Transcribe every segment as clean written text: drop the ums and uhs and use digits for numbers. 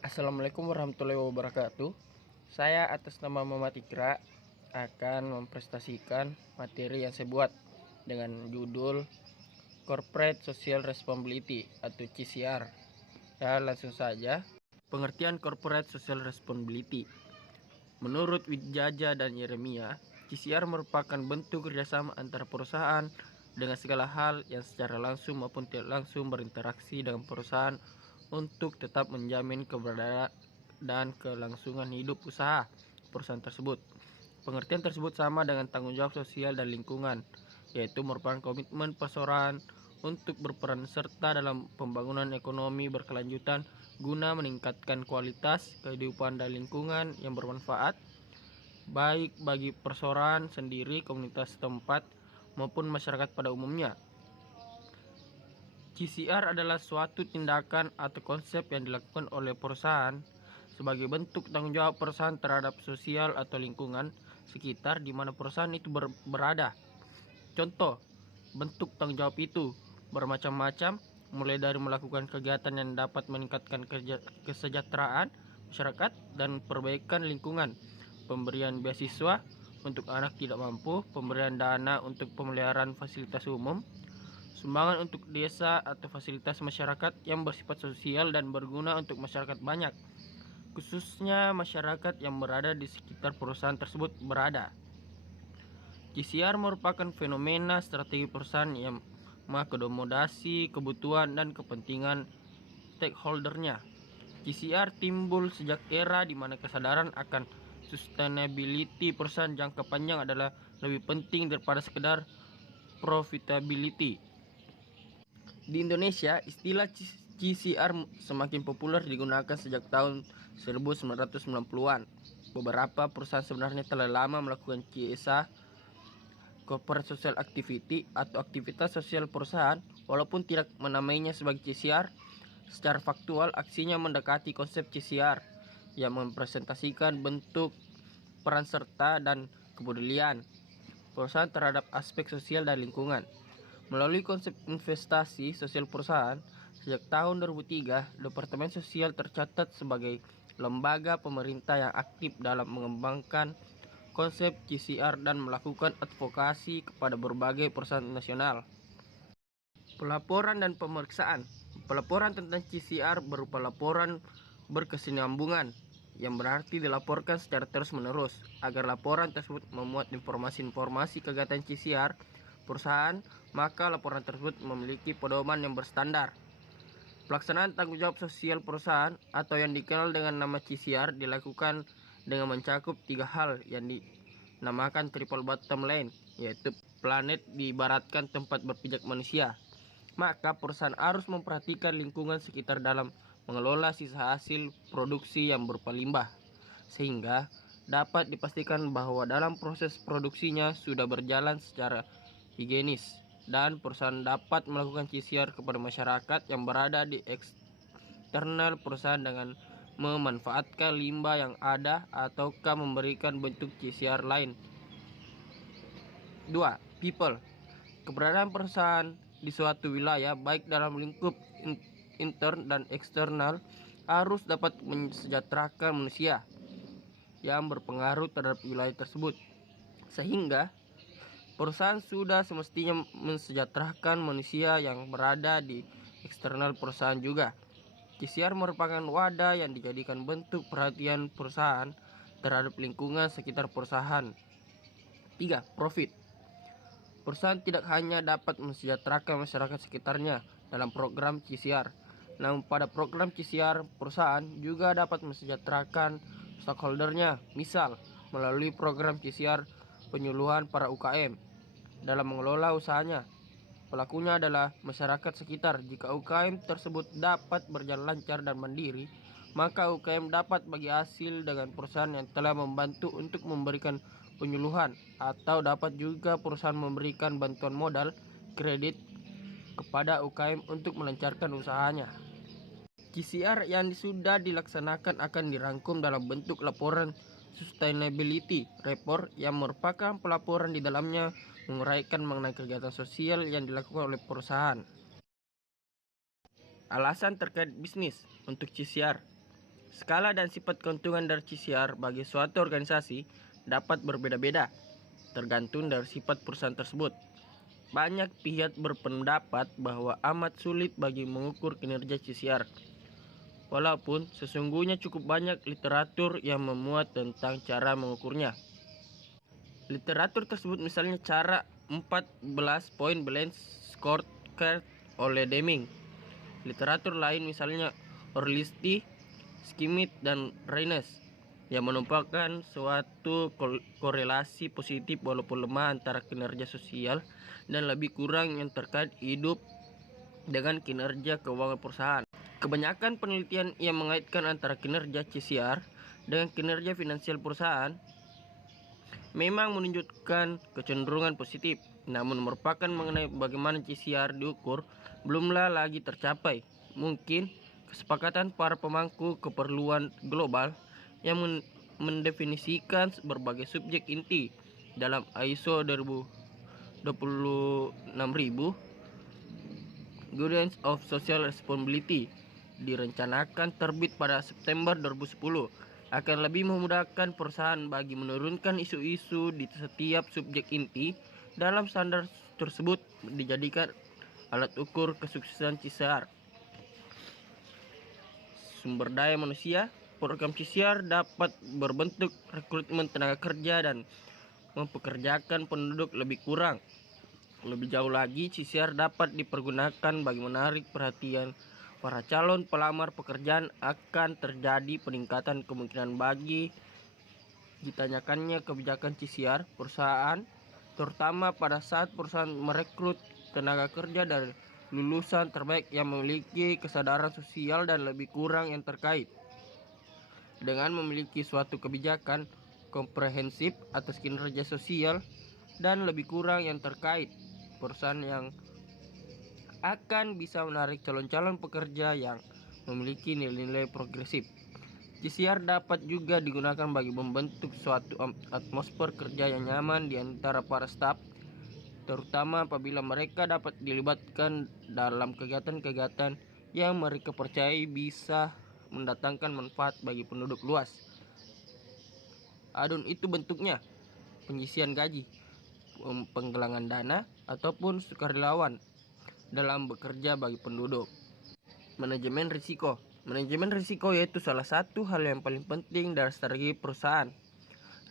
Assalamualaikum warahmatullahi wabarakatuh. Saya atas nama Muhammad Ikra akan mempresentasikan materi yang saya buat dengan judul Corporate Social Responsibility atau CSR. Ya, langsung saja. Pengertian Corporate Social Responsibility. Menurut Widjaja dan Yeremia, CSR merupakan bentuk kerjasama antara perusahaan dengan segala hal yang secara langsung maupun tidak langsung berinteraksi dengan perusahaan untuk tetap menjamin keberadaan dan kelangsungan hidup usaha perusahaan tersebut. Pengertian tersebut sama dengan tanggung jawab sosial dan lingkungan, yaitu merupakan komitmen perusahaan untuk berperan serta dalam pembangunan ekonomi berkelanjutan guna meningkatkan kualitas kehidupan dan lingkungan yang bermanfaat baik bagi perusahaan sendiri, komunitas setempat, maupun masyarakat pada umumnya. CSR adalah suatu tindakan atau konsep yang dilakukan oleh perusahaan sebagai bentuk tanggung jawab perusahaan terhadap sosial atau lingkungan sekitar di mana perusahaan itu berada. Contoh, bentuk tanggung jawab itu bermacam-macam, mulai dari melakukan kegiatan yang dapat meningkatkan kesejahteraan masyarakat dan perbaikan lingkungan, pemberian beasiswa untuk anak tidak mampu, pemberian dana untuk pemeliharaan fasilitas umum, sumbangan untuk desa atau fasilitas masyarakat yang bersifat sosial dan berguna untuk masyarakat banyak, khususnya masyarakat yang berada di sekitar perusahaan tersebut berada. CSR merupakan fenomena strategi perusahaan yang mengakomodasi kebutuhan dan kepentingan stakeholdernya. CSR timbul sejak era di mana kesadaran akan sustainability perusahaan jangka panjang adalah lebih penting daripada sekedar profitability. Di Indonesia, istilah CSR semakin populer digunakan sejak tahun 1990-an. Beberapa perusahaan sebenarnya telah lama melakukan CSR, Corporate Social Activity, atau aktivitas sosial perusahaan, walaupun tidak menamainya sebagai CSR. Secara faktual, aksinya mendekati konsep CSR yang mempresentasikan bentuk peran serta dan kepedulian perusahaan terhadap aspek sosial dan lingkungan. Melalui konsep investasi sosial perusahaan, sejak tahun 2003, Departemen Sosial tercatat sebagai lembaga pemerintah yang aktif dalam mengembangkan konsep CSR dan melakukan advokasi kepada berbagai perusahaan nasional. Pelaporan dan pemeriksaan. Pelaporan tentang CSR berupa laporan berkesinambungan yang berarti dilaporkan secara terus-menerus agar laporan tersebut memuat informasi-informasi kegiatan CSR perusahaan, maka laporan tersebut memiliki pedoman yang berstandar. Pelaksanaan tanggung jawab sosial perusahaan atau yang dikenal dengan nama CSR dilakukan dengan mencakup 3 hal yang dinamakan triple bottom line, yaitu planet diibaratkan tempat berpijak manusia. Maka perusahaan harus memperhatikan lingkungan sekitar dalam mengelola sisa hasil produksi yang berupa limbah, sehingga dapat dipastikan bahwa dalam proses produksinya sudah berjalan secara higienis dan perusahaan dapat melakukan CSR kepada masyarakat yang berada di eksternal perusahaan dengan memanfaatkan limbah yang ada ataukah memberikan bentuk CSR lain. 2. People. Keberadaan perusahaan di suatu wilayah baik dalam lingkup intern dan eksternal harus dapat mensejahterakan manusia yang berpengaruh terhadap wilayah tersebut, sehingga perusahaan sudah semestinya mensejahterakan manusia yang berada di eksternal perusahaan juga. CSR merupakan wadah yang dijadikan bentuk perhatian perusahaan terhadap lingkungan sekitar perusahaan. 3. Profit. Perusahaan tidak hanya dapat mensejahterakan masyarakat sekitarnya dalam program CSR, namun pada program CSR perusahaan juga dapat mensejahterakan stakeholdernya, misal melalui program CSR penyuluhan para UKM dalam mengelola usahanya. Pelakunya adalah masyarakat sekitar. Jika UKM tersebut dapat berjalan lancar dan mandiri, maka UKM dapat bagi hasil dengan perusahaan yang telah membantu untuk memberikan penyuluhan, atau dapat juga perusahaan memberikan bantuan modal kredit kepada UKM untuk melancarkan usahanya. CSR yang sudah dilaksanakan akan dirangkum dalam bentuk laporan sustainability report yang merupakan pelaporan di dalamnya menguraikan mengenai kegiatan sosial yang dilakukan oleh perusahaan. Alasan terkait bisnis untuk CSR. Skala dan sifat keuntungan dari CSR bagi suatu organisasi dapat berbeda-beda, tergantung dari sifat perusahaan tersebut. Banyak pihak berpendapat bahwa amat sulit bagi mengukur kinerja CSR, walaupun sesungguhnya cukup banyak literatur yang memuat tentang cara mengukurnya. Literatur tersebut misalnya cara 14 point balance scorecard oleh Deming. Literatur lain misalnya Orlisti, Schmidt, dan Reines yang menumpahkan suatu korelasi positif walaupun lemah antara kinerja sosial dan lebih kurang yang terkait hidup dengan kinerja keuangan perusahaan. Kebanyakan penelitian yang mengaitkan antara kinerja CSR dengan kinerja finansial perusahaan memang menunjukkan kecenderungan positif, namun merupakan mengenai bagaimana CSR diukur belumlah lagi tercapai. Mungkin kesepakatan para pemangku keperluan global yang mendefinisikan berbagai subjek inti dalam ISO 26000 Guidance of Social Responsibility direncanakan terbit pada September 2010 akan lebih memudahkan perusahaan bagi menurunkan isu-isu di setiap subjek inti dalam standar tersebut dijadikan alat ukur kesuksesan CSR. Sumber daya manusia, program CSR dapat berbentuk rekrutmen tenaga kerja dan mempekerjakan penduduk lebih kurang. Lebih jauh lagi, CSR dapat dipergunakan bagi menarik perhatian para calon pelamar pekerjaan akan terjadi peningkatan kemungkinan bagi ditanyakannya kebijakan CSR perusahaan, terutama pada saat perusahaan merekrut tenaga kerja dari lulusan terbaik yang memiliki kesadaran sosial dan lebih kurang yang terkait. Dengan memiliki suatu kebijakan komprehensif atas kinerja sosial dan lebih kurang yang terkait, perusahaan yang akan bisa menarik calon-calon pekerja yang memiliki nilai-nilai progresif. CSR dapat juga digunakan bagi membentuk suatu atmosfer kerja yang nyaman di antara para staf, terutama apabila mereka dapat dilibatkan dalam kegiatan-kegiatan yang mereka percayai bisa mendatangkan manfaat bagi penduduk luas. Adun itu bentuknya pengisian gaji, penggalangan dana, ataupun sukarelawan dalam bekerja bagi penduduk. Manajemen risiko. Manajemen risiko yaitu salah satu hal yang paling penting dari strategi perusahaan.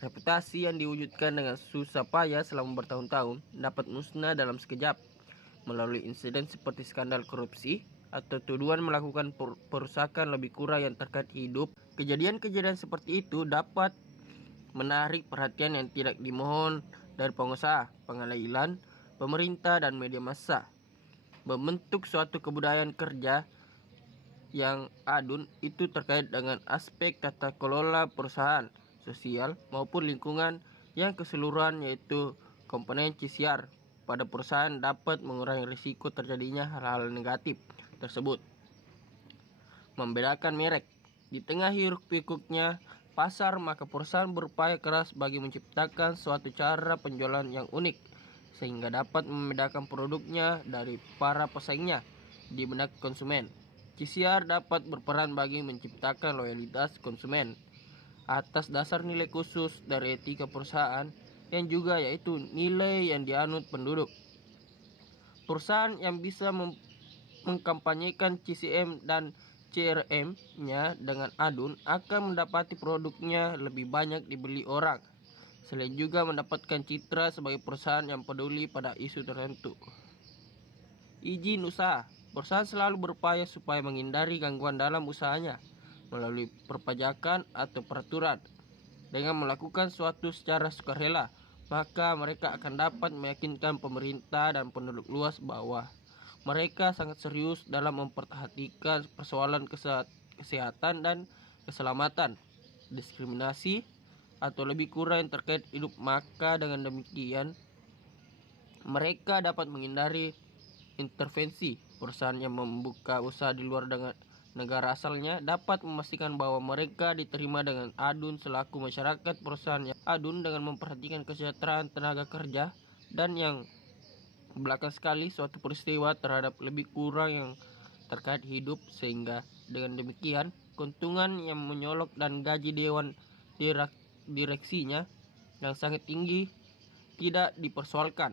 Reputasi yang diwujudkan dengan susah payah selama bertahun-tahun dapat musnah dalam sekejap melalui insiden seperti skandal korupsi atau tuduhan melakukan perusakan lebih kurang yang terkait hidup. Kejadian-kejadian seperti itu dapat menarik perhatian yang tidak dimohon dari pengusaha, pengadilan, pemerintah, dan media massa. Membentuk suatu kebudayaan kerja yang adun itu terkait dengan aspek tata kelola perusahaan, sosial maupun lingkungan yang keseluruhan, yaitu komponen CSR pada perusahaan dapat mengurangi risiko terjadinya hal-hal negatif tersebut. Membedakan merek. Di tengah hiruk-pikuknya pasar, maka perusahaan berupaya keras bagi menciptakan suatu cara penjualan yang unik sehingga dapat membedakan produknya dari para pesaingnya di benak konsumen. CSR dapat berperan bagi menciptakan loyalitas konsumen atas dasar nilai khusus dari etika perusahaan yang juga yaitu nilai yang dianut penduduk. Perusahaan yang bisa mengkampanyekan CCM dan CRM-nya dengan adun akan mendapati produknya lebih banyak dibeli orang. Selain juga mendapatkan citra sebagai perusahaan yang peduli pada isu tertentu. Izin usaha. Perusahaan selalu berupaya supaya menghindari gangguan dalam usahanya melalui perpajakan atau peraturan. Dengan melakukan suatu secara sukarela, maka mereka akan dapat meyakinkan pemerintah dan penduduk luas bahwa mereka sangat serius dalam memperhatikan persoalan kesehatan dan keselamatan, diskriminasi, atau lebih kurang yang terkait hidup. Maka dengan demikian mereka dapat menghindari intervensi. Perusahaan yang membuka usaha di luar dengan negara asalnya dapat memastikan bahwa mereka diterima dengan adun selaku masyarakat perusahaan yang adun dengan memperhatikan kesejahteraan tenaga kerja dan yang belakang sekali suatu peristiwa terhadap lebih kurang yang terkait hidup, sehingga dengan demikian keuntungan yang menyolok dan gaji dewan direksinya yang sangat tinggi tidak dipersoalkan.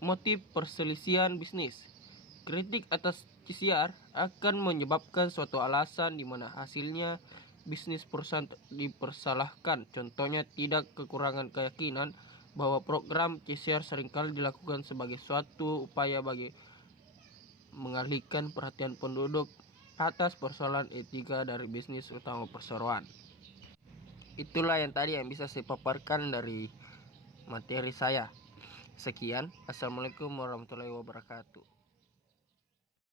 Motif perselisihan bisnis. Kritik atas CSR akan menyebabkan suatu alasan di mana hasilnya bisnis perusahaan dipersalahkan. Contohnya, tidak kekurangan keyakinan bahwa program CSR seringkali dilakukan sebagai suatu upaya bagi mengalihkan perhatian penduduk atas persoalan etika dari bisnis utama perseroan. Itulah yang tadi yang bisa saya paparkan dari materi saya. Sekian, assalamualaikum warahmatullahi wabarakatuh.